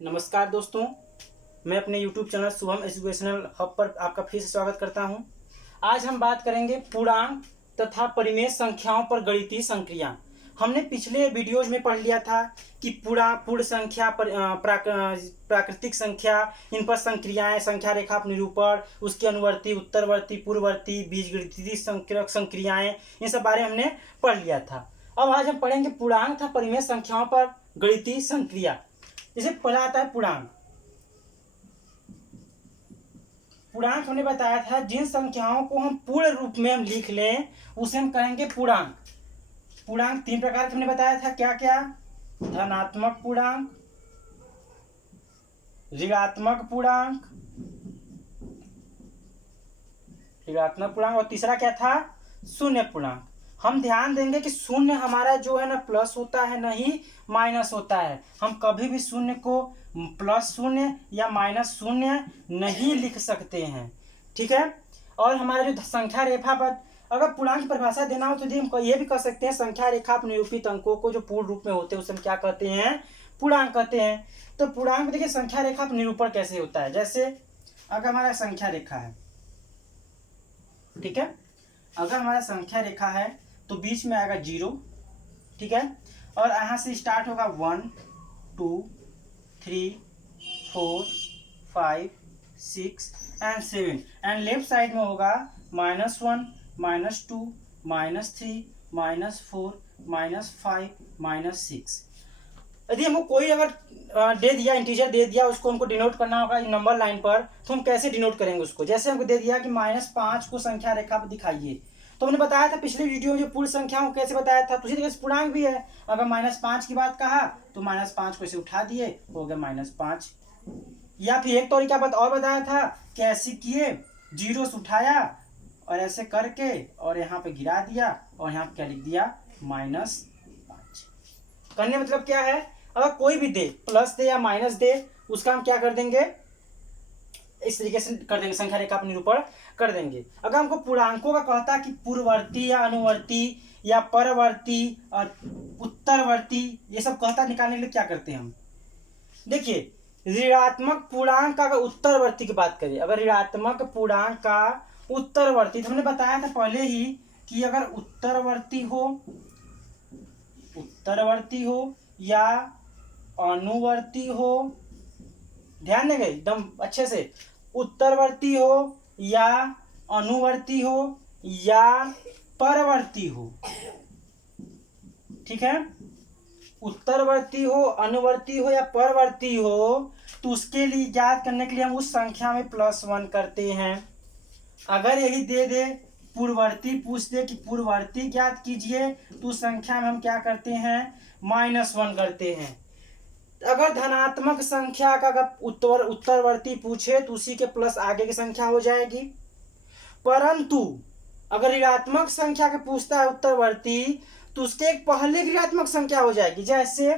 नमस्कार दोस्तों, मैं अपने YouTube channel Shubham educational hub पर आपका फिर से स्वागत करता हूं। आज हम बात करेंगे पूर्णांक तथा परिमेय संख्याओं पर गणितीय संक्रिया। हमने पिछले वीडियोज में पढ़ लिया था कि पूर्ण संख्या प्राकृतिक संख्या, इन पर संक्रियाएं, संख्या रेखा निरूपण, उसके अनुवर्ती, उत्तरवर्ती, पूर्ववर्ती, बीजगणितीय संक्रियाएं, इन सब बारे में हमने पढ़ लिया था। अब आज हम पढ़ेंगे पूर्णांक तथा परिमेय संख्याओं पर गणितीय संक्रिया। जैसे पहला आता है पूर्णांक। पूर्णांक हमने बताया था जिन संख्याओं को हम पूर्ण रूप में हम लिख लें उसे हम कहेंगे पूर्णांक। पूर्णांक तीन प्रकार के हमने बताया था, क्या क्या? धनात्मक पूर्णांक, ऋणात्मक पूर्णांक, और तीसरा क्या था? शून्य पूर्णांक। हम ध्यान देंगे कि शून्य हमारा जो है ना प्लस होता है, ना ही माइनस होता है। हम कभी भी शून्य को प्लस शून्य या माइनस शून्य नहीं लिख सकते हैं, ठीक है। और हमारे जो संख्या रेखा पर अगर पूर्णांक की परिभाषा देना हो तो हम ये भी कह सकते हैं, संख्या रेखा पर निरूपित अंकों को जो पूर्ण रूप में होते हैं उसे हम क्या कहते हैं? पूर्णांक कहते हैं। तो पूर्णांक में देखिए संख्या रेखा पर निरूपण कैसे होता है। जैसे अगर हमारा संख्या रेखा है, ठीक है, अगर हमारा संख्या रेखा है तो बीच में आएगा 0, ठीक है, और यहाँ से स्टार्ट होगा 1 2 3 4 5 6 एंड 7 एंड लेफ्ट साइड में होगा -1 -2 -3 -4 -5 -6। यदि हमको कोई अगर दे दिया, इंटीजर दे दिया, उसको हमको डिनोट करना होगा नंबर लाइन पर, तो हम कैसे डिनोट करेंगे उसको? जैसे हमको दे दिया कि -5 को संख्या रेखा पर दिखाइए, तो हमने बताया था पिछले वीडियो में जो पूर्ण संख्याओं को कैसे बताया था, उसी तरीके से पूर्णांक भी है। अगर -5 की बात कहा तो -5 को ऐसे उठा दिए, हो गया -5। या फिर एक तरीका और बताया था, कैसे किए? 0 से उठाया और ऐसे करके और यहाँ पे गिरा दिया और यहाँ पे क्या लिख दिया? -5। करने मतलब क्या है? अगर कोई भी दे, प्लस दे या माइनस दे, उसका हम क्या कर देंगे? इस तरीके से कर देंगे, संख्या रेखा पर निरूपण कर देंगे। अगर हमको पूर्णांकों का कहता है कि पूर्ववर्ती या अनुवर्ती या परवर्ती और उत्तरवर्ती, ये सब कहता निकालने के लिए क्या करते हैं हम? देखिए, ऋणात्मक पूर्णांक का अगर उत्तरवर्ती की बात करें, अगर ऋणात्मक पूर्णांक का उत्तरवर्ती, तो हमने बताया था पहले ही कि अगर उत्तरवर्ती हो या अनुवर्ती हो, ध्यान देंगे एकदम अच्छे से, उत्तरवर्ती हो या अनुवर्ती हो या परवर्ती हो, ठीक है। उत्तरवर्ती हो, अनुवर्ती हो या परवर्ती हो, तो उसके लिए ज्ञात करने के लिए हम उस संख्या में +1 करते हैं। अगर यही दे दे पूर्ववर्ती, पूछ दे कि पूर्ववर्ती ज्ञात कीजिए, तो उस संख्या में हम क्या करते हैं? -1 करते हैं। अगर धनात्मक संख्या का अगर उत्तरवर्ती पूछे तो उसी के प्लस आगे की संख्या हो जाएगी। परंतु अगर ऋणात्मक संख्या के पूछता है उत्तरवर्ती, तो उसके एक पहले की ऋणात्मक संख्या हो जाएगी। जैसे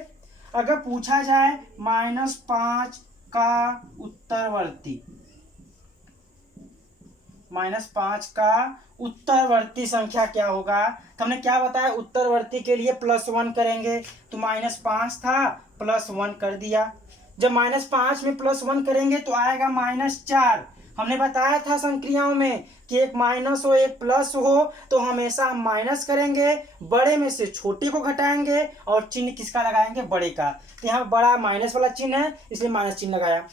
अगर पूछा जाए -5 का उत्तरवर्ती, -5 का उत्तरवर्ती संख्या क्या होगा? तो हमने क्या बताया? उत्तरवर्ती के लिए +1 करेंगे, तो -5 था, +1 कर दिया। जब -5 में +1 करेंगे तो आएगा -4। हमने बताया था संक्रियाओं में कि एक माइनस हो एक प्लस हो तो हमेशा हम माइनस करेंगे, बड़े में से छोटे को घटाएंगे और चिन्ह किसका लगाएंगे? बड़े का। तो यहाँ बड़ा माइनस वाला चिन्ह है, इसलिए माइनस चिन्ह लगाया।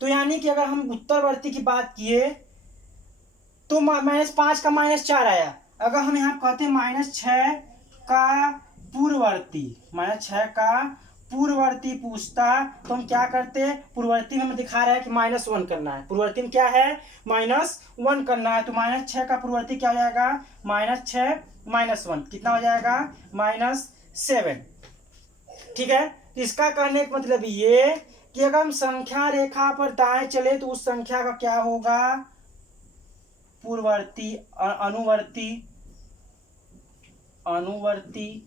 तो यानी कि अगर हम उत्तरवर्ती की बात किए तो -5 का -4 आया। अगर हम यहाँ कहते हैं -6 का पूर्ववर्ती, -6 का पूर्ववर्ती पूछता, तो हम क्या करते? पूर्ववर्ती में हमें दिखा रहा है कि -1 करना है। पूर्ववर्ती में क्या है? -1 करना है। तो -6 का पूर्ववर्ती क्या हो जाएगा? -6 -1 कितना हो जाएगा? -7, ठीक है। तो इसका कहने का मतलब ये कि अगर हम संख्या रेखा पर दाएं चले तो उस संख्या का क्या होगा? पूर्ववर्ती, अनुवर्ती,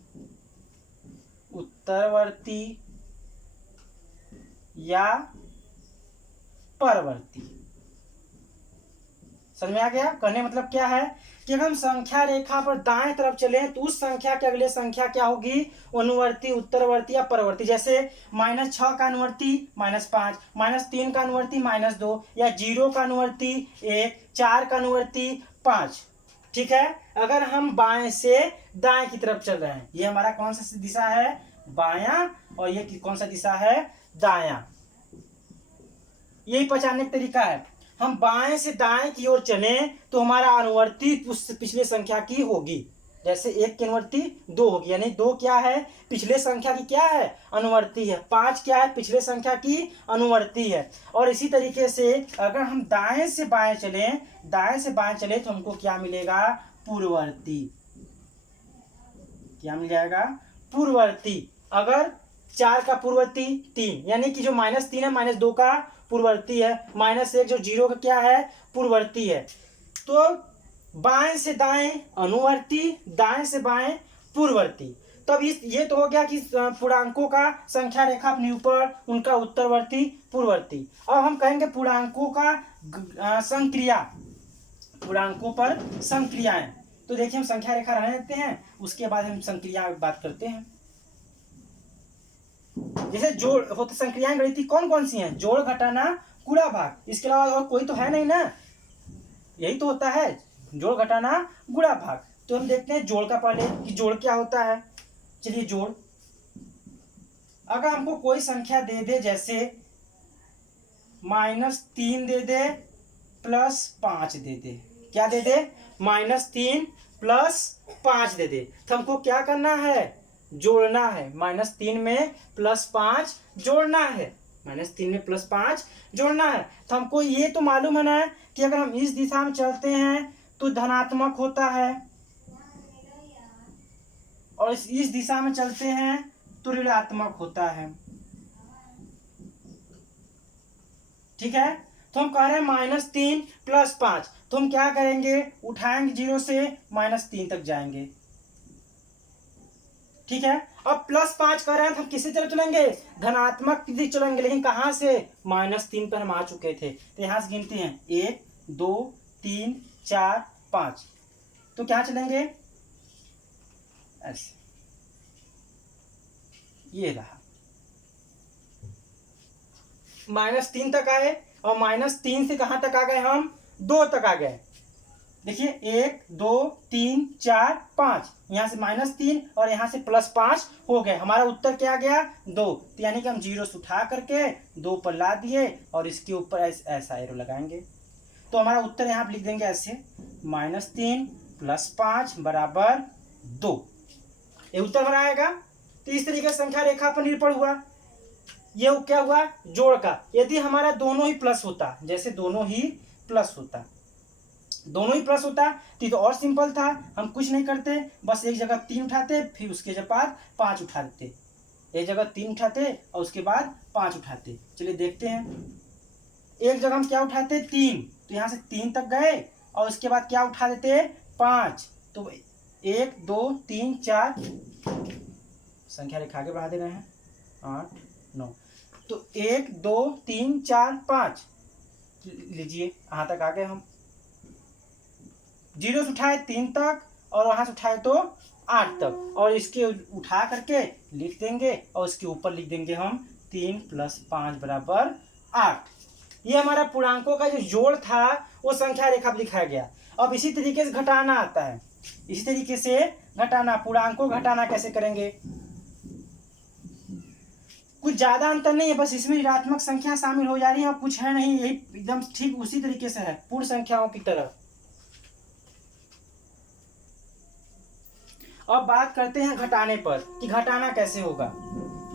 उत्तरवर्ती या परवर्ती समझ में आ गया? कहने मतलब क्या है कि अगर हम संख्या रेखा पर दाएं तरफ चले तो उस संख्या के अगले संख्या क्या होगी? अनुवर्ती, उत्तरवर्ती या परवर्ती। जैसे -6 का अनुवर्ती -5, -3 का अनुवर्ती -2, या 0 का अनुवर्ती 1, 4 का अनुवर्ती 5। ठीक है, अगर हम बाएं से दाएं की तरफ चल रहे हैं, ये हमारा कौन सा दिशा है? बायां। और ये कौन सा दिशा है? दायां। यही पहचानने का तरीका है। हम बाएं से दाएं की ओर चलें तो हमारा अनुवर्ती पिछले संख्या की होगी। जैसे 1 की अनुवर्ती 2 होगी, यानी 2 क्या है? पिछले संख्या की क्या है? अनुवर्ती है। 5 क्या है? पिछले संख्या की अनुवर्ती है। और इसी तरीके से अगर हम दाएं से बाएं चलें, दाएं से बाएं चले तो हमको क्या मिलेगा? पूर्ववर्ती। क्या मिल जाएगा? पूर्ववर्ती। अगर 4 का पूर्ववर्ती 3, यानी कि जो -3 है -2 का पूर्ववर्ती है, -1 जो 0 का क्या है? पूर्ववर्ती है। तो बाएं से दाएं अनुवर्ती, दाएं से बाएं पूर्ववर्ती। तब ये तो हो गया कि पूर्णांकों का संख्या रेखा अपने ऊपर, उनका उत्तरवर्ती, पूर्ववर्ती। अब हम कहेंगे पूर्णांकों का संक्रिया, पूर्णांकों पर संक्रियाएं। तो देखिए हम संख्या रेखा रहने देते हैं, उसके बाद हम संक्रिया बात करते हैं। जैसे जोड़ होते संक्रियाएं गणितीय कौन कौन सी हैं? जोड़, घटाना, गुणा, भाग। इसके अलावा और कोई तो है नहीं ना, यही तो होता है, जोड़, घटाना, गुणा, भाग। तो हम देखते हैं जोड़ का पहले कि जोड़ क्या होता है। चलिए जोड़, अगर हमको कोई संख्या दे दे, जैसे -3 दे दे +5 दे दे, क्या दे दे? -3 +5 दे दे, तो हमको क्या करना है? जोड़ना है। -3 में +5 जोड़ना है, -3 में +5 जोड़ना है। तो हमको ये तो मालूम है ना कि अगर हम इस दिशा में चलते हैं तो धनात्मक होता है, और इस दिशा में चलते हैं तो ऋणात्मक होता है। ठीक है, तो हम कह रहे हैं -3 +5, तो हम क्या करेंगे? उठाएंगे 0 से -3 तक जाएंगे। ठीक है, अब +5 कर रहे हैं तो हम किसी तरफ चलेंगे? धनात्मक की दिशा चलेंगे, लेकिन कहां से? -3 पर हम आ चुके थे, तो यहां से गिनते हैं 1 2 3 4 5, तो क्या चलेंगे? ऐसे, ये रहा, -3 तक आए, और -3 से कहां तक आ गए? हम 2 तक आ गए। देखिए 1 2 3 4 5, यहाँ से -3 और यहाँ से +5 हो गए। हमारा उत्तर क्या आ गया? 2। तो यानी कि हम 0 से उठा करके 2 पर ला दिए और इसके ऊपर ऐसा एरो लगाएंगे, तो हमारा उत्तर यहाँ पर लिख देंगे ऐसे, -3 +5 = 2। ये उत्तर हमारा आएगा। तो इस तरीके से संख्या रेखा पर निरूपण हुआ। ये क्या हुआ? जोड़ का। यदि हमारा दोनों ही प्लस होता, जैसे दोनों ही प्लस होता, दोनों ही प्लस होता तो और सिंपल था, हम कुछ नहीं करते, बस एक जगह 3 उठाते, फिर उसके बाद 5 उठा देते, एक जगह 3 उठाते और उसके बाद 5 उठाते। चलिए देखते हैं, एक जगह हम क्या उठाते? 3, तो यहाँ से 3 तक गए और उसके बाद क्या उठा देते? 5। तो 1 2 3 4, संख्या रेखा आगे बढ़ा दे रहे हैं, 8 9, तो 1 2 3 4 5 लीजिए, यहाँ तक आ गए हम। 0 से उठाए 3 तक और वहां से उठाए तो 8 तक, और इसके उठा करके लिख देंगे और इसके ऊपर लिख देंगे हम 3 + 5 = 8। ये हमारा पूर्णांकों का जो जोड़ था वो संख्या रेखा पर दिखाया गया। अब इसी तरीके से घटाना आता है, इसी तरीके से घटाना, पूर्णांकों घटाना कैसे करेंगे? कुछ ज्यादा अंतर नहीं है, बस इसमें ऋणात्मक संख्या शामिल हो जा रही है और कुछ है नहीं, यही एकदम ठीक उसी तरीके से है, पूर्ण संख्याओं की तरह। अब बात करते हैं घटाने पर कि घटाना कैसे होगा।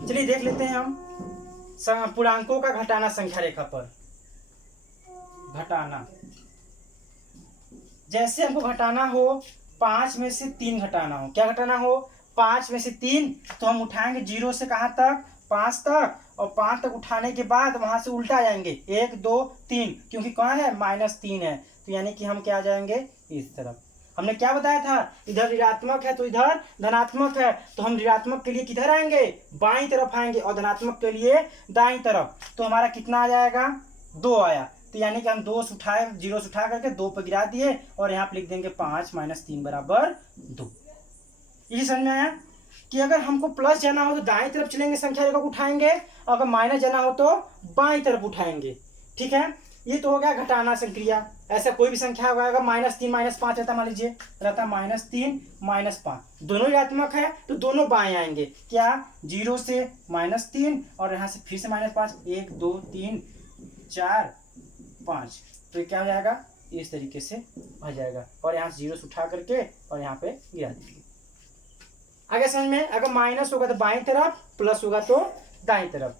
चलिए देख लेते हैं हम पूर्णांकों का घटाना संख्या रेखा पर। घटाना, जैसे हमको घटाना हो 5 में से 3 घटाना हो, क्या घटाना हो? 5 में से 3, तो हम उठाएंगे 0 से कहां तक? 5 तक, और 5 तक उठाने के बाद वहां से उल्टा जाएंगे, 1 2 3, क्योंकि कहाँ है? -3 है, तो यानी कि हम क्या जाएंगे? इस तरफ। हमने क्या बताया था? इधर ऋणात्मक है तो इधर धनात्मक है, तो हम ऋणात्मक के लिए किधर आएंगे? बाईं तरफ आएंगे, और धनात्मक के लिए दाईं तरफ। तो हमारा कितना आ जाएगा? 2 आया। तो यानी कि हम 2 से उठाए, 0 से उठा करके 2 पर गिरा दिए और यहाँ पे लिख देंगे 5 - 3 बराबर 2। ये समझ में आया कि अगर हमको प्लस जाना हो तो दाएं तरफ चलेंगे, संख्या रेखा को उठाएंगे, अगर माइनस जाना हो तो बाएं तरफ उठाएंगे। ठीक है, ये तो हो गया घटाना संक्रिया। ऐसा कोई भी संख्या होगा, अगर -3 -5 रहता, मान लीजिए रहता -3 -5, दोनों ऋणात्मक है तो दोनों बाएं आएंगे। क्या 0 से -3 और यहाँ से फिर से -5, 1 2 3 4 5, तो ये क्या हो जाएगा, इस तरीके से आ जाएगा और यहाँ से 0 से उठा करके और यहाँ पे गिरा दीजिए। आगे समझ में, अगर माइनस होगा तो बाएं तरफ, प्लस होगा तो दाएं तरफ।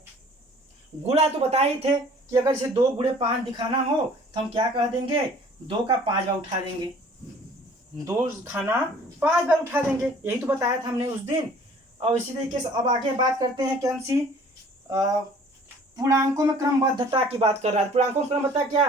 गुणा तो बताए ही थे कि अगर इसे 2 × 5 दिखाना हो तो हम क्या कह देंगे, 2 का 5 बार उठा देंगे, 2 खाना 5 बार उठा देंगे, यही तो बताया था हमने उस दिन। और इसी तरीके से अब आगे बात करते हैं कौन सी, पूर्णांकों में क्रमबद्धता की बात कर रहा है। पूर्णांकों में क्रमबद्धता क्या,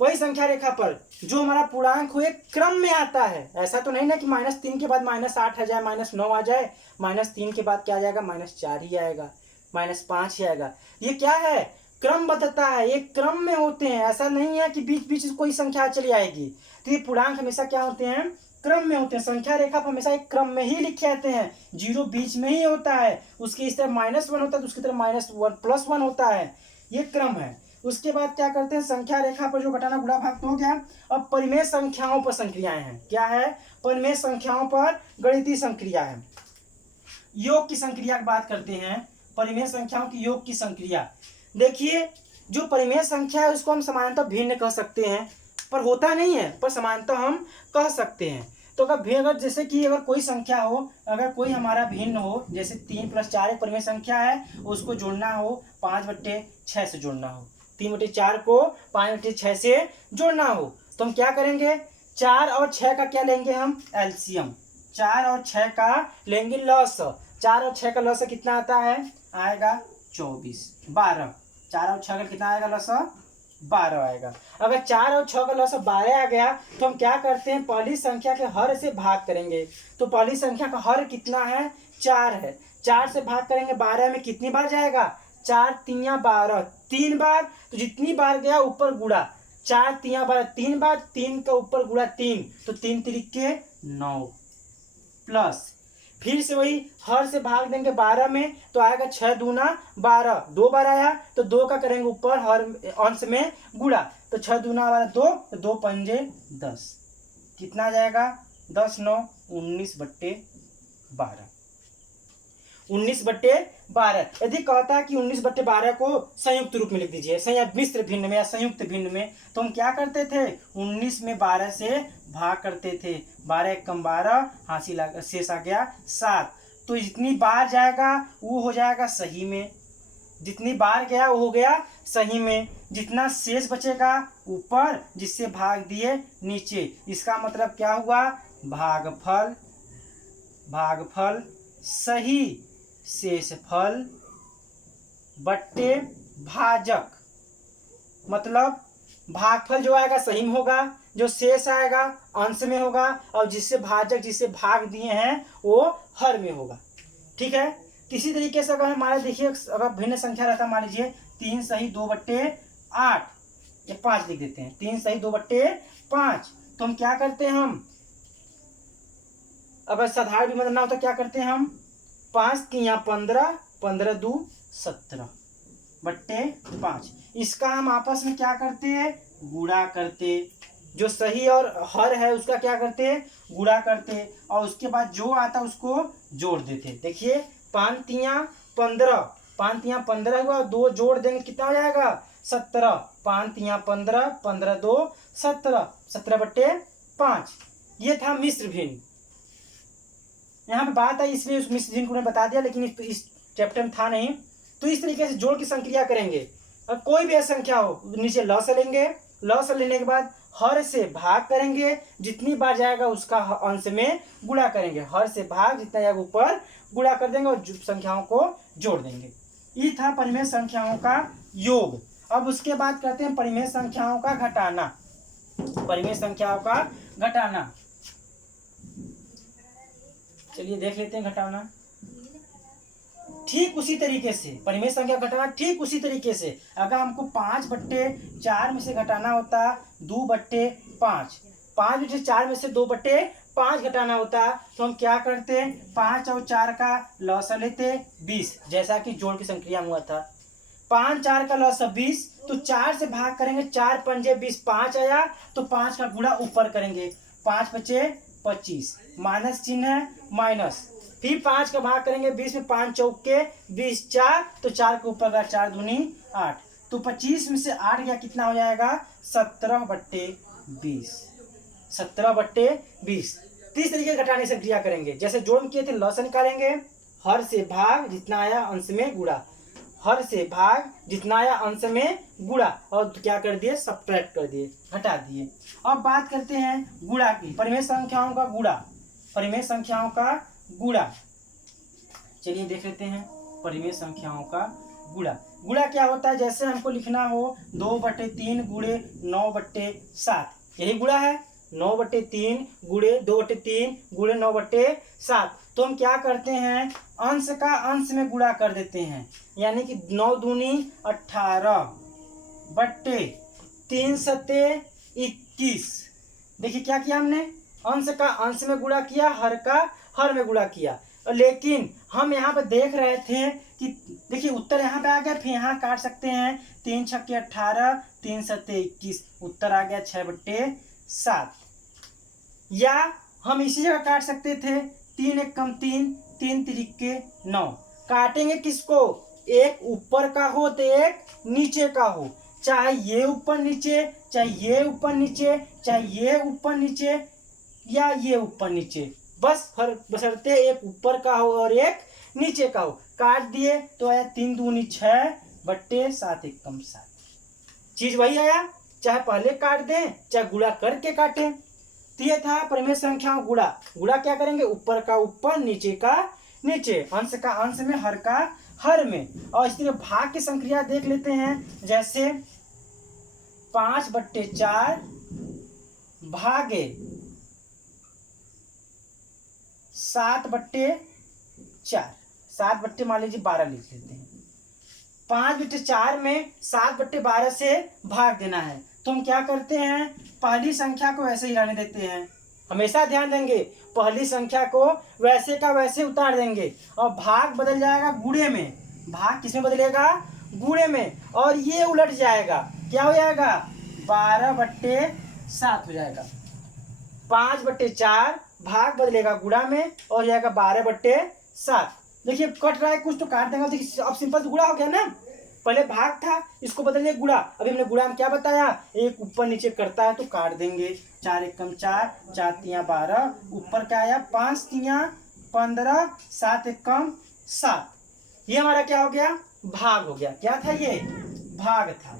वही संख्या रेखा पर जो हमारा पूर्णांक हो एक क्रम में आता है। ऐसा तो नहीं ना कि -3 के बाद -8 आ जाए, -9 आ जाए, -3 के बाद क्या आ जाएगा, -4 ही आएगा, -5 ही आएगा। ये क्या है, क्रमबद्धता है, ये क्रम में होते हैं। ऐसा नहीं है कि बीच बीच कोई संख्या चली आएगी। तो ये पूर्णांक हमेशा क्या होते हैं, क्रम में होते हैं। संख्या रेखा पर हमेशा एक क्रम में ही लिखे जाते हैं, 0 बीच में ही होता है, उसके इस तरफ -1 होता है तो उसकी तरफ -1 +1 होता है, ये क्रम है। उसके बाद क्या करते हैं, संख्या रेखा पर जो घटाना गुणा भाग तो हो गया। अब परिमेय संख्याओं पर संक्रियाएं हैं। क्या है, परिमेय संख्याओं पर गणितीय संक्रिया है। योग की संक्रिया की बात करते हैं, परिमेय संख्याओं की योग की संक्रिया। देखिए, जो परिमेय संख्या है उसको हम समानतः भिन्न कह सकते हैं, पर होता नहीं है, पर समानतः हम कह सकते हैं। तो अगर जैसे कि अगर कोई संख्या हो, अगर कोई हमारा भिन्न हो, जैसे 3 + 4 एक परिमेय संख्या है, उसको जोड़ना हो 5/6 से जोड़ना हो, 3/4 को 5/6 से जोड़ना हो, तो हम क्या करेंगे, 4 और 6 का क्या लेंगे हम, एलसीएम। 4 और 6 का लेंगे लॉस। 4 और 6 का लॉस कितना आता है, आएगा 24, 12। 4 और 6 का कितना आएगा लॉस, 12 आएगा। अगर 4 और 6 का लॉस 12 आ गया तो हम क्या करते हैं, पहली संख्या के हर से भाग करेंगे। तो पहली संख्या का हर कितना है, 4 है, 4 से भाग करेंगे 12 में, कितनी बार जाएगा, 4 × 3 = 12, 3 बार। तो जितनी बार गया ऊपर गुणा, 4 × 3 = 12, 3 बार, 3 का ऊपर गुणा 3, तो 3 × 3 = 9 प्लस फिर से वही हर से भाग देंगे 12 में, तो आएगा 6 दूना 12, 2 बार आया तो 2 का करेंगे ऊपर हर अंश में गुणा, तो 6 दूना 12, 2, तो 2 पंजे 10, कितना आ जाएगा, 10 9 19/12, 19/12। यदि कहता है कि 19/12 को संयुक्त रूप में लिख दीजिए, मिश्र भिन्न में या संयुक्त भिन्न में, तो हम क्या करते थे, 19 में 12 से भाग करते थे, 12 × 1 = 12, हासिल शेष आ गया 7। तो जितनी बार जाएगा वो हो जाएगा सही में, जितनी बार गया वो हो गया सही में, जितना शेष बचेगा ऊपर, जिससे भाग दिए नीचे। इसका मतलब क्या हुआ, भागफल सही शेषफल बट्टे भाजक। मतलब भागफल जो आएगा सही में होगा, जो शेष आएगा अंश में होगा, और जिससे भाजक, जिससे भाग दिए हैं वो हर में होगा। ठीक है, इसी तरीके से अगर हमारे देखिए, अगर भिन्न संख्या रहता, मान लीजिए 3 सही 2/8 या 5 लिख देते हैं, 3 सही 2/5, तो हम क्या करते हैं, हम अगर साधारण भी मतलब ना हो तो क्या करते हैं, हम 5 × 3 = 15, 15 × 2 = 17/5। इसका हम आपस में क्या करते हैं, गुणा करते, जो सही और हर है उसका क्या करते हैं, गुणा करते, और उसके बाद जो आता उसको जोड़ देते। देखिए 5 × 3 = 15, 5 × 3 = 15 हुआ, 2 जोड़ देंगे कितना हो जाएगा, 17, 5 × 3 = 15, 15 × 2 = 17, 17/5। ये था मिश्र भिन्न। यहाँ पे बात आई इसलिए उस मिश्र भिन्न को मैंने बता दिया, लेकिन इस चैप्टर में था नहीं। तो इस तरीके से जोड़ की संक्रिया करेंगे। अब कोई भी संख्या हो, नीचे लॉस लेंगे, लॉस लेने के बाद हर से भाग करेंगे, जितनी बार जाएगा उसका अंश में गुणा करेंगे, हर से भाग जितना जाएगा ऊपर गुणा कर देंगे और संख्याओं को जोड़ देंगे। ये था परिमेय संख्याओं का योग। अब उसके बाद करते हैं परिमेय संख्याओं का घटाना। परिमेय संख्याओं का घटाना, चलिए देख लेते हैं घटाना। ठीक उसी तरीके से परिमेय संख्या घटाना ठीक उसी तरीके से अगर हमको 5/4 में से घटाना होता 2/5, 5/4 में से 2/5 घटाना होता तो हम क्या करते, 5 और 4 का लॉसा लेते 20, जैसा कि जोड़ की संक्रिया में हुआ था। 5 4 का लॉसा 20, तो 4 से भाग करेंगे, 4 पंजे 20, 5 आया तो 5 का गुणा ऊपर करेंगे, 5 बचे 25, माइनस चिन्ह है माइनस, फिर 5 का भाग करेंगे 20 में, 5 चौके 20, 4 तो 4 के ऊपर का 4 दूनी 8, तो 25 में से 8 गया कितना हो जाएगा 17/20, 17/20। तीस तरीके घटाने से क्रिया करेंगे, जैसे जोड़ में किए थे लॉस निकालेंगे, हर से भाग जितना आया अंश में गुणा, हर से भाग जितना आया अंश में गुणा, और क्या कर दिए सब्ट्रैक्ट कर दिए, घटा दिए। अब बात करते हैं गुणा की, परिमेय संख्याओं का गुणा, परिमेय संख्याओं का गुणा। चलिए देख लेते हैं परिमेय संख्याओं का गुणा। गुणा क्या होता है, जैसे हमको लिखना हो 2/3 गुणे 9/7, यही गुणा है, 9/3 गुणे 2/3 गुणे 9/7। तो हम क्या करते हैं, अंश का अंश में गुणा कर देते हैं, यानी कि 9 दूनी 18 बट्टे 3 सते 21। देखिए क्या किया हमने, अंश का अंश में गुणा किया, हर का हर में गुणा किया, लेकिन हम यहाँ पे देख रहे थे कि देखिए उत्तर यहाँ पे आ गया, फिर यहाँ काट सकते हैं, 3 छक्के 18, 3 सते 21, उत्तर आ गया 6/7। या हम इसी जगह काट सकते थे, 3 एक कम 3, 3 तिरिके 9। काटेंगे किसको, एक ऊपर का हो तो एक नीचे का हो, चाहे ये ऊपर नीचे, चाहे ये ऊपर नीचे, चाहे ये ऊपर नीचे या ये ऊपर नीचे, बस बशर्ते एक ऊपर का हो और एक नीचे का हो। काट दिए तो आया 3 दूनी 6/7 एक कम 7, चीज वही आया, चाहे पहले काट दें चाहे गुणा करके काटें। तो ये था परिमेय संख्याओं गुणा। गुणा क्या करेंगे, ऊपर का ऊपर नीचे का नीचे, अंश का अंश में हर का हर में। और इस तरह भाग की संक्रिया देख लेते हैं, जैसे 5/4 भागे 7/4, 7 मान लीजिए 12 लिख लेते हैं, 5/4 में 7/12 से भाग देना है, तो हम क्या करते हैं, पहली संख्या को वैसे ही रहने देते हैं, हमेशा ध्यान देंगे पहली संख्या को वैसे का वैसे उतार देंगे, और भाग बदल जाएगा गुणे में, भाग किसमें बदलेगा, गुणे में, और ये उलट जाएगा, क्या हो जाएगा 12/7 हो जाएगा। 5/4 भाग बदलेगा गुणा में और जाएगा 12/7। देखिए कट रहा है कुछ तो काट देगा, देखिए अब सिंपल तो गुणा हो गया ना, पहले भाग था इसको बदलिए गुणा, अभी हमने गुणा में क्या बताया, एक ऊपर नीचे करता है तो काट देंगे, 4 एक कम 4, 4 तिया 12, ऊपर क्या आया 5 तिया 15, 7 एक कम 7, ये हमारा क्या हो गया, भाग हो गया। क्या था ये, भाग था।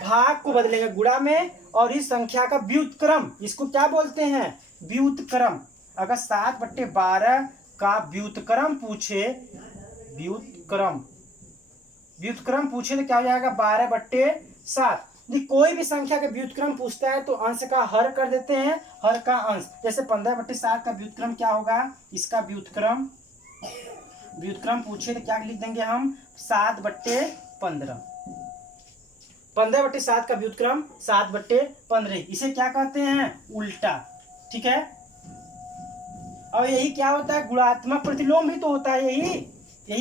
भाग को बदलेंगे गुणा में, और इस संख्या का व्युत्क्रम, इसको क्या बोलते हैं, व्युत्क्रम। अगर 7/12 का व्युत्क्रम पूछे, व्युत्क्रम पूछे तो क्या हो जाएगा 12/7। कोई भी संख्या के व्युत्क्रम पूछता है तो अंश का हर कर देते हैं, हर का अंश, जैसे 15/7 का व्युत्क्रम क्या होगा, इसका व्युत्क्रम पूछे तो क्या लिख देंगे हम 7/15, 15/7 का व्युत्क्रम 7/15, इसे क्या कहते हैं उल्टा, ठीक है। और यही क्या होता है, गुणात्मक प्रतिलोम भी तो होता है, यही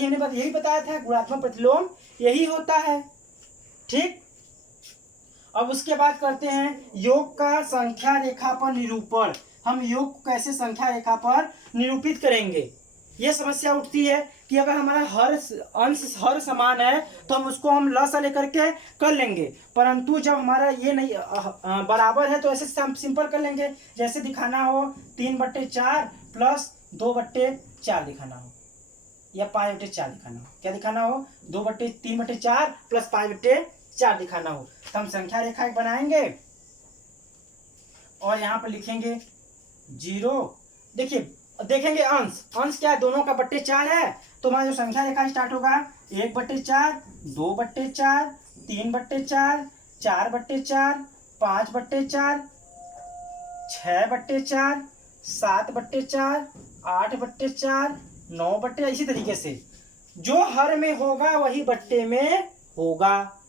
हमने यही बताया था, गुणात्मक प्रतिलोम यही होता है, ठीक। अब उसके बाद करते हैं योग का संख्या रेखा पर निरूपण। हम योग को कैसे संख्या रेखा पर निरूपित करेंगे, यह समस्या उठती है कि अगर हमारा हर अंश हर समान है तो हम उसको हम लसा लेकर के कर लेंगे, परंतु जब हमारा ये नहीं बराबर है तो ऐसे सिंपल कर लेंगे, जैसे दिखाना हो 3/4 प्लस 2/4 दिखाना हो, या 5/4 दिखाना हो, क्या दिखाना हो 3/4 प्लस 5/4 दिखाना हो, तो हम संख्या रेखा एक बनाएंगे और यहाँ पर लिखेंगे 0। देखिए देखेंगे अंश क्या है, दोनों का 4 है, तो हमारा जो संख्या रेखा स्टार्ट होगा 1/4, 2/4, 3/4, 4/4, 5/4, 6/4, 7/4, 8/4, 9 बट्टे, इसी तरीके से जो हर में होगा वही बट्टे में होगा।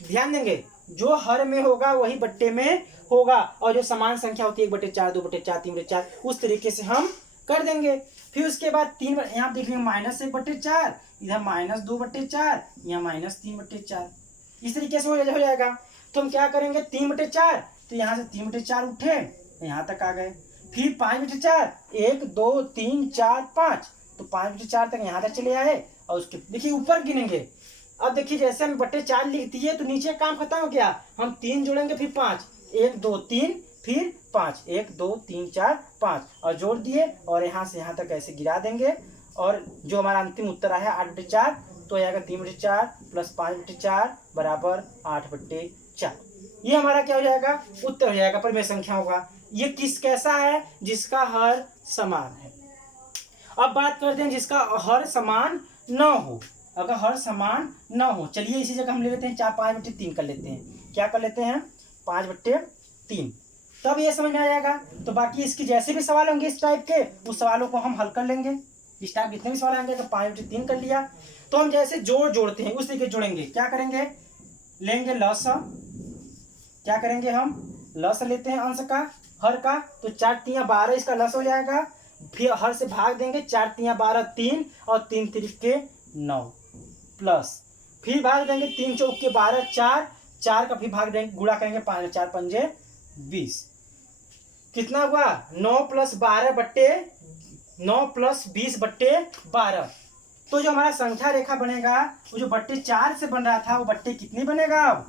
ध्यान देंगे, जो हर में होगा वही बट्टे में होगा, और जो समान संख्या होती है 1/4, 2/4, 3/4, उस तरीके से हम कर देंगे। फिर उसके बाद 3 यहाँ देख लेंगे -1/4, इधर -2/4, यहाँ -3/4, इस तरीके से हो जाएगा। तो हम क्या करेंगे, 3/4, तो यहाँ से 3/4 उठे, यहाँ तक आ गए। फिर 5/4, 1 2 3 4 5, तो 5/4 तक यहाँ तक चले आए। और उसके देखिए ऊपर गिनेंगे। अब देखिए जैसे हम 4 लिख दिए तो नीचे काम खत्म हो गया। हम 3 जोड़ेंगे फिर 5, 1 2 3 फिर 5, 1 2 3 4 5, और जोड़ दिए और यहाँ से यहाँ तक ऐसे गिरा देंगे। और जो हमारा अंतिम उत्तर आया 8/4, तो आएगा 3/4 प्लस 5/4 बराबर 8/4। ये हमारा क्या हो जाएगा, उत्तर हो जाएगा, परिमेय संख्या होगा। ये कैसा है, जिसका हर समान है। अब बात करते हैं जिसका हर समान न हो। अगर हर समान न हो, चलिए इसी जगह हम ले लेते हैं 5/3 कर लेते हैं। क्या कर लेते हैं, 5/3, तब ये समझ में आ जाएगा। तो बाकी इसके जैसे भी सवाल होंगे इस टाइप के, उस सवालों को हम हल कर लेंगे। इस टाइप जितने भी सवाल आएंगे, तो 5/3 कर लिया। तो हम जैसे जोड़ते हैं उस तरीके जोड़ेंगे। क्या करेंगे, लेंगे लसा, क्या करेंगे हम, लस लेते हैं अंश का, हर का, तो 4 3 12 इसका लस हो जाएगा। फिर हर से भाग देंगे, 4 3 12 3, और 3 3 9 प्लस, फिर भाग देंगे 3 4 12 4, 4 का फिर भाग देंगे, गुणा करेंगे 5 4 5 20, कितना हुआ 9 + 20/12। तो जो हमारा संख्या रेखा बनेगा, वो जो 4 से बन रहा था, वो बट्टे कितनी बनेगा, अब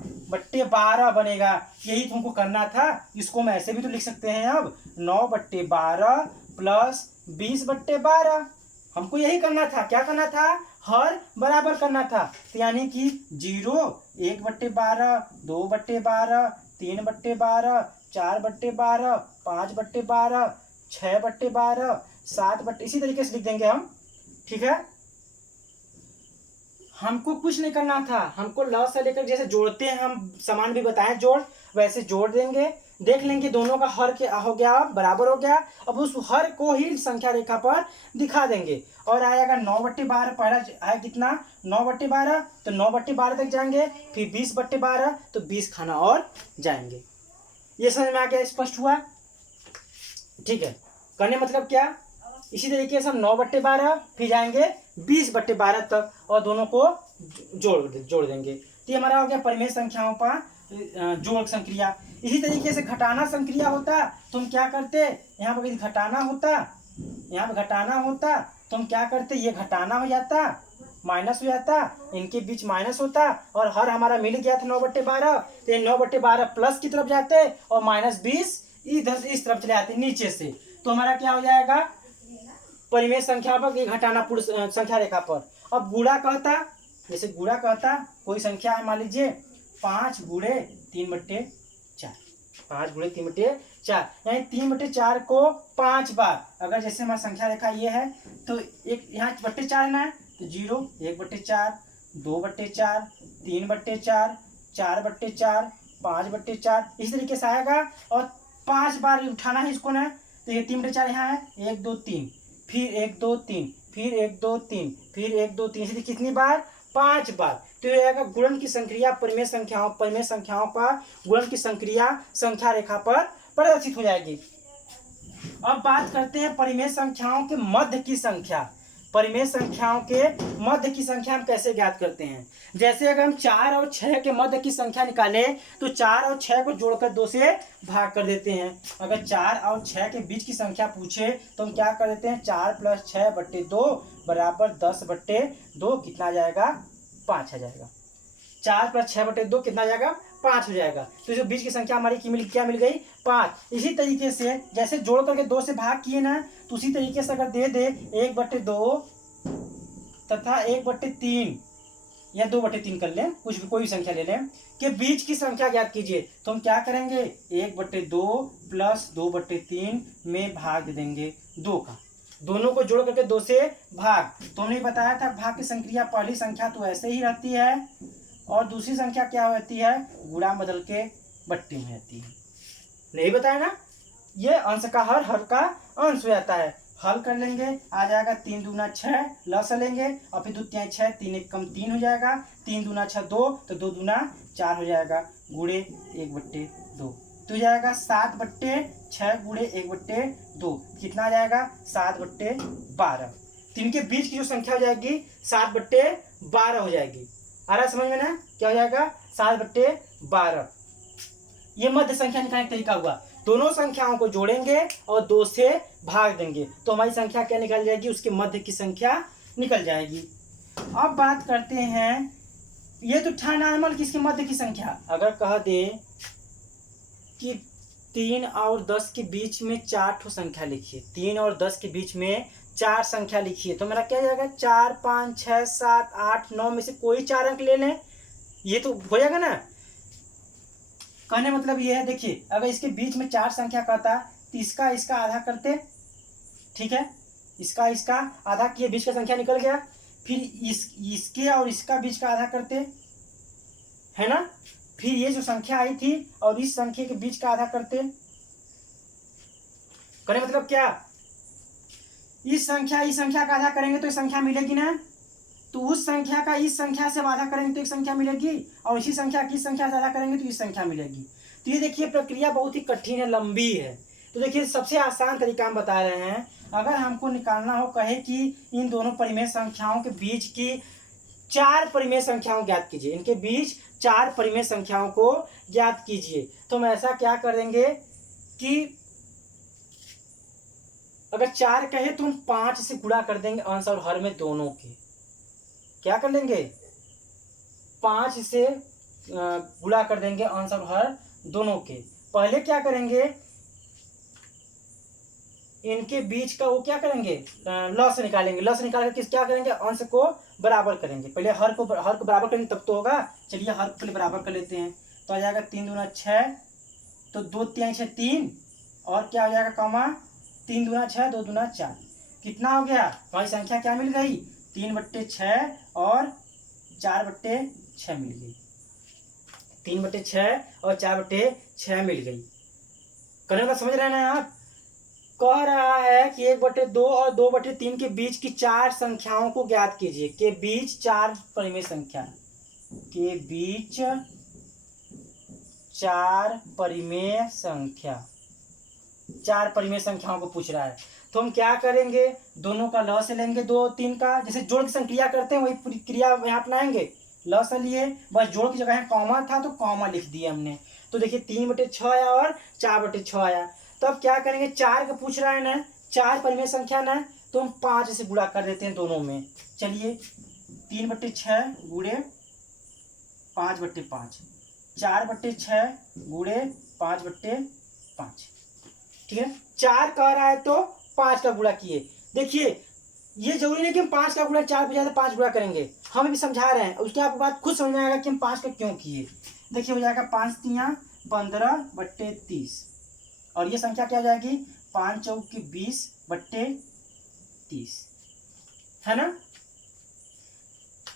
12 बनेगा। यही तुमको करना था। इसको हम ऐसे भी तो लिख सकते हैं, अब 9/12 प्लस 20/12। हमको यही करना था। क्या करना था, हर बराबर करना था। तो यानी कि 0 1/12, 2/12, 3/12, 4/12, 5/12, 6/12, 7/, इसी तरीके से लिख देंगे हम। ठीक है, हमको कुछ नहीं करना था। हमको लॉस से लेकर जैसे जोड़ते हैं, हम समान भी बताएं जोड़, वैसे जोड़ देंगे। देख लेंगे दोनों का हर क्या हो गया, बराबर हो गया। अब उस हर को ही संख्या रेखा पर दिखा देंगे, और आएगा 9/12। पहला आया कितना, 9/12, तो 9/12 तक जाएंगे। फिर 20/12, तो 20 खाना और जाएंगे। ये समझ में आ गया, स्पष्ट हुआ। ठीक है, करने मतलब क्या, इसी तरीके से हम 9/12 फिर जाएंगे 20/12 तक, और दोनों को जोड़ देंगे। तो ये हमारा हो गया परिमेय संख्याओं का जोड़ संक्रिया। इसी तरीके से घटाना संक्रिया होता, तो हम क्या करते, यहाँ पर घटाना होता, यहाँ पर घटाना होता, तो हम क्या करते, ये घटाना हो जाता, माइनस हो जाता, इनके बीच माइनस होता, और हर हमारा मिल गया था 9/12। तो ये 9/12 प्लस की तरफ जाते, और -20 इधर इस तरफ चले आते नीचे से। तो हमारा क्या हो जाएगा, परिमेय संख्या पर घटाना पूर्ण संख्या रेखा पर। अब गुणा कहता, जैसे गुणा कहता, कोई संख्या है मान लीजिए 5 × 3/4, 5 × 3/4, यानी 3/4 को 5 बार। अगर जैसे हमारी संख्या रेखा ये है, तो एक यहाँ 4 ना है, तो 0 1/4, 2/4, 3/4, 4/4, 5/4, इस तरीके से आएगा। और 5 बार उठाना है इसको ना, तो ये 3/4 यहाँ है, 1 2 3, फिर 1 2 3, फिर 1 2 3, फिर 1 2 3, इसलिए कितनी बार, 5 बार। तो ये आएगा गुणन की संक्रिया, परिमेय संख्याओं का गुणन की संक्रिया संख्या रेखा पर प्रदर्शित हो जाएगी। अब बात करते हैं परिमेय संख्याओं के मध्य की संख्या। परिमेय संख्याओं के मध्य की संख्या हम कैसे ज्ञात करते हैं, जैसे अगर हम 4 और 6 के मध्य की संख्या निकालें, तो 4 और 6 को जोड़कर 2 से भाग कर देते हैं। अगर 4 और 6 के बीच की संख्या पूछे, तो हम क्या कर देते हैं, 4 + 6/2 बराबर 10/2, कितना आ जाएगा, 5 आ जाएगा। 4 + 6/2 कितना आ जाएगा, 5 हो जाएगा। तो जो बीच की संख्या हमारी क्या मिल गई, 5। इसी तरीके से जैसे जोड़ करके 2 से भाग किए ना, तो उसी तरीके से अगर दे दे 1/2 तथा 1/3 या 2/3 कर लें, कुछ भी कोई भी संख्या ले लें, के बीच की संख्या ज्ञात कीजिए, तो हम क्या करेंगे, 1/2 प्लस 2/3 में भाग देंगे 2 का। दोनों को जोड़ करके 2 से भाग, तो हमने बताया था भाग की संक्रिया, पहली संख्या तो ऐसे ही रहती है, और दूसरी संख्या क्या होती है, गुणा बदल के बट्टे में रहती है। नहीं बताया ना, ये अंश का हर का अंश हो जाता है। हल कर लेंगे, आ जाएगा 3 दूना 6, लस लेंगे और फिर 2 तिहाई 6, 3 एक कम 3 हो जाएगा, 3 दूना 6 2, तो 2 दूना 4 हो जाएगा, गुणे 1/2 तो जाएगा 7/6 गुणे 1/2 कितना आ जाएगा 7/12। तो इनके बीच की जो संख्या हो जाएगी 7/12 हो जाएगी। आ रहा समझ में ना, क्या हो जाएगा 7/12। ये मध्य संख्या निकालने का तरीका हुआ। दोनों संख्याओं को जोड़ेंगे और 2 से भाग देंगे तो हमारी संख्या क्या निकल जाएगी, उसके मध्य की संख्या निकल जाएगी। अब बात करते हैं, ये तो था नॉर्मल किसके मध्य की संख्या। अगर कह दे कि 3 और 10 के बीच में 4 ठो संख्या लिखिए, 3 और 10 के बीच में 4 संख्या लिखिए, तो मेरा क्या जाएगा 4 5 6 7 8 9 में से कोई 4 अंक ले लें, ये तो हो जाएगा ना। कहने मतलब ये है, देखिए अगर इसके बीच में 4 संख्या कहता तो इसका इसका आधा करते, ठीक है, इसका इसका आधा किए, बीच का संख्या निकल गया, फिर इसके और इसका बीच का आधा करते, है ना, फिर ये जो संख्या आई थी और इस संख्या के बीच का आधा करते। कहने मतलब क्या, इस संख्या का आधा करेंगे तो एक संख्या मिलेगी ना, तो उस संख्या का इस संख्या से आधा करेंगे तो एक संख्या मिलेगी, और इसी संख्या की संख्या से आधा करेंगे तो इस संख्या मिलेगी। तो ये देखिए प्रक्रिया बहुत ही कठिन है, लंबी है। तो देखिए सबसे आसान तरीका हम बता रहे हैं। अगर हमको निकालना हो, कहे कि इन दोनों परिमेय संख्याओं के बीच की 4 परिमेय संख्याओं ज्ञात कीजिए, इनके बीच 4 परिमेय संख्याओं को ज्ञात कीजिए, तो हम ऐसा क्या करेंगे कि अगर 4 कहे तो हम 5 से गुणा कर देंगे अंश और हर में दोनों के। क्या कर लेंगे 5 से गुणा कर देंगे अंश और हर दोनों के। पहले क्या करेंगे, इनके बीच का वो क्या करेंगे लस निकालेंगे, लस निकाल कर क्या करेंगे अंश को बराबर करेंगे। पहले हर को बराबर करेंगे तब तो होगा। चलिए हर को पहले बराबर कर लेते हैं, तो आ जाएगा 3 दूना 6, तो 2 तिहाई 6 3, और क्या हो जाएगा कॉमा 3 दूना 6 2 दूना 4, कितना हो गया हमारी संख्या क्या मिल गई 3/6 और 4/6 मिल गई, 3/6 और 4/6 मिल गई। करने का समझ रहे हैं ना आप। कह रहा है कि 1/2 और 2/3 के बीच की 4 संख्याओं को ज्ञात कीजिए, के बीच 4 परिमेय संख्या, के बीच 4 परिमेय संख्या, 4 परिमेय संख्याओं को पूछ रहा है। तो हम क्या करेंगे, दोनों का लॉस लेंगे, 2 3 का, जैसे जोड़ की संक्रिया करते हैं वही पूरी क्रिया यहाँ अपनाएंगे। लॉस लिए, बस जोड़ की जगह कॉमा था तो कॉमा लिख दिया हमने। तो देखिए 3/6 आया और 4/6 आया। तो अब क्या करेंगे, 4 का पूछ रहा है ना, 4 परिमेय संख्या ना, तो हम 5 से गुणा कर देते हैं दोनों में। चलिए 3/6 गुणे 5/5, 4/6 गुणे 5/5, ठीक है। 4 कह रहा है तो 5 का गुणा किए। देखिए ये जरूरी नहीं कि हम 5 का गुणा 4 पे ज्यादा 5 गुणा करेंगे, हम भी समझा रहे हैं, उसके आपको बात खुद समझ में आएगा कि हम 5 का क्यों किए। देखिए हो जाएगा 5 तियां 15/30, और ये संख्या क्या हो जाएगी 5 चौके 20/30, है ना।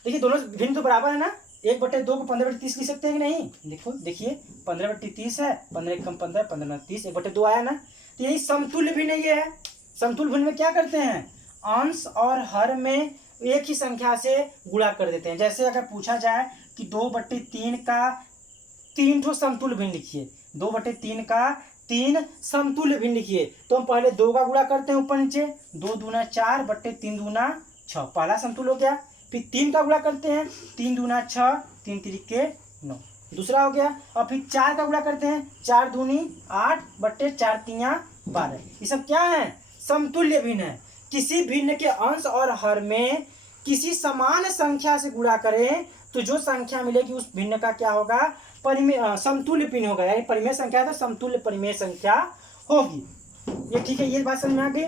देखिए दोनों भिन्न तो बराबर है ना, 1/2 को 15/30 लिख सकते हैं कि नहीं। देखो देखिए 15/30 है, 15 कम 15 15 30, 1/2 आया ना। तो यही समतुल्य भिन्न ये है। समतुल्य भिन्न में क्या करते हैं, अंश और हर में एक ही संख्या से गुणा कर देते हैं। जैसे अगर पूछा जाए कि 2/3 का 3 ठो समतुल्य भिन्न लिखिए, 2/3 का 3 समतुल्य भिन्न लिखिए, तो हम पहले 2 का गुणा करते हैं ऊपर नीचे, 2 दूना 4 बट्टे 3 दूना 6, पहला समतुल्य हो गया। फिर 3 का गुणा करते हैं, 3 दूना 6 3 तिरिके 9, दूसरा हो गया। और फिर 4 का गुणा करते हैं, 4 दूनी 8 बट्टे 4 तियां 12। ये सब क्या है, समतुल्य भिन्न है। किसी भिन्न के अंश और हर में किसी समान संख्या से गुणा करें तो जो संख्या मिलेगी उस भिन्न का क्या होगा, परिमेय समतुल्य भिन्न होगा, यानी परिमेय संख्या तो समतुल्य परिमेय संख्या होगी। ये ठीक है, ये बात समझ में आ गई।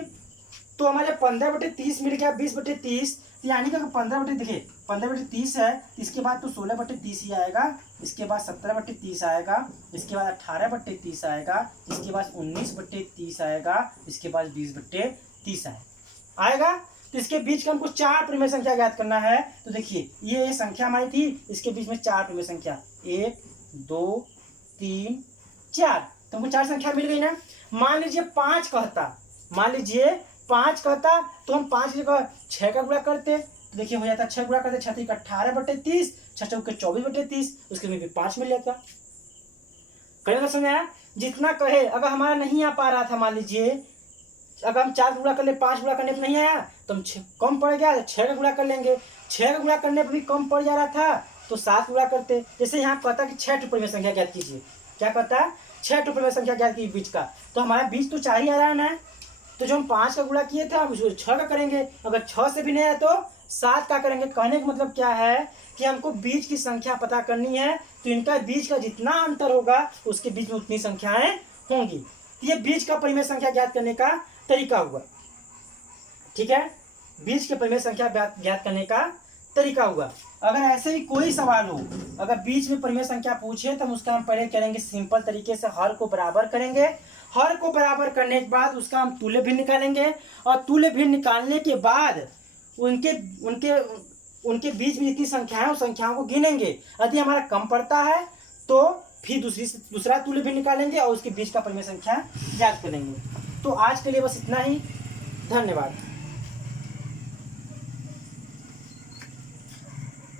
तो हमारे 15/30 मिल गया 20/30, यानी कि 15/30 है, इसके बाद तो 16/30 ही आएगा, इसके बाद 17/30 आएगा, इसके बाद 18/30 आएगा, इसके बाद 19/30 आएगा, इसके बाद 20/30 आएगा। तो इसके बीच का हमको 4 परिमेय संख्या ज्ञात करना है। तो देखिए ये संख्या हमारी थी, इसके बीच में 4 परिमेय संख्या, 1 2 3 4, तो हमको 4 संख्या मिल गई ना। मान लीजिए 5 कहता, मान लीजिए 5 कहता तो हम 5 की जगह 6 का गुणा करते, तो देखिए हो जाता 6 गुणा करते, 6 3 18/30, 6 चौके 24/30, उसके में भी 5 मिल जाता। कहीं ना समझ आया? जितना कहे, अगर हमारा नहीं आ पा रहा था, मान लीजिए अगर हम 4 गुणा कर ले, 5 गुणा करने पर नहीं आया तो हम कम पड़ गया, 6 का गुणा कर लेंगे, 6 का गुणा करने पर भी कम पड़ जा रहा था तो 7 गुणा करते। जैसे यहाँ कहता कि 6 टुकड़े में संख्या ज्ञात कीजिए, क्या कहता है 6 टुकड़े में संख्या ज्ञात कीजिए बीच का, तो हमारा बीच तो 4 ही आ रहा है ना, तो जो हम 5 का गुणा किए थे हम उसको 6 का करेंगे, अगर 6 से भी नहीं आया तो 7 का करेंगे। कहने का मतलब क्या है कि हमको बीच की संख्या पता करनी है, तो इनका बीच का जितना अंतर होगा उसके बीच में उतनी संख्याएं होंगी। ये बीच का परिमेय संख्या ज्ञात करने का तरीका हुआ, ठीक है, बीच के परिमेय संख्या ज्ञात करने का तरीका हुआ। अगर ऐसे ही कोई सवाल हो, अगर बीच में परिमेय संख्या पूछे तो उसका हम पहले करेंगे सिंपल तरीके से हर को बराबर करेंगे, हर को बराबर करने के बाद उसका हम तुल्य भिन्न निकालेंगे, और तुल्य भिन्न निकालने के बाद उनके उनके उनके बीच में जितनी संख्याएं उस संख्याओं को गिनेंगे, यदि हमारा कम पड़ता है तो फिर दूसरा तुल्य भिन्न निकालेंगे और उसके बीच का परिमेय संख्या ज्ञात करेंगे। तो आज के लिए बस इतना ही, धन्यवाद।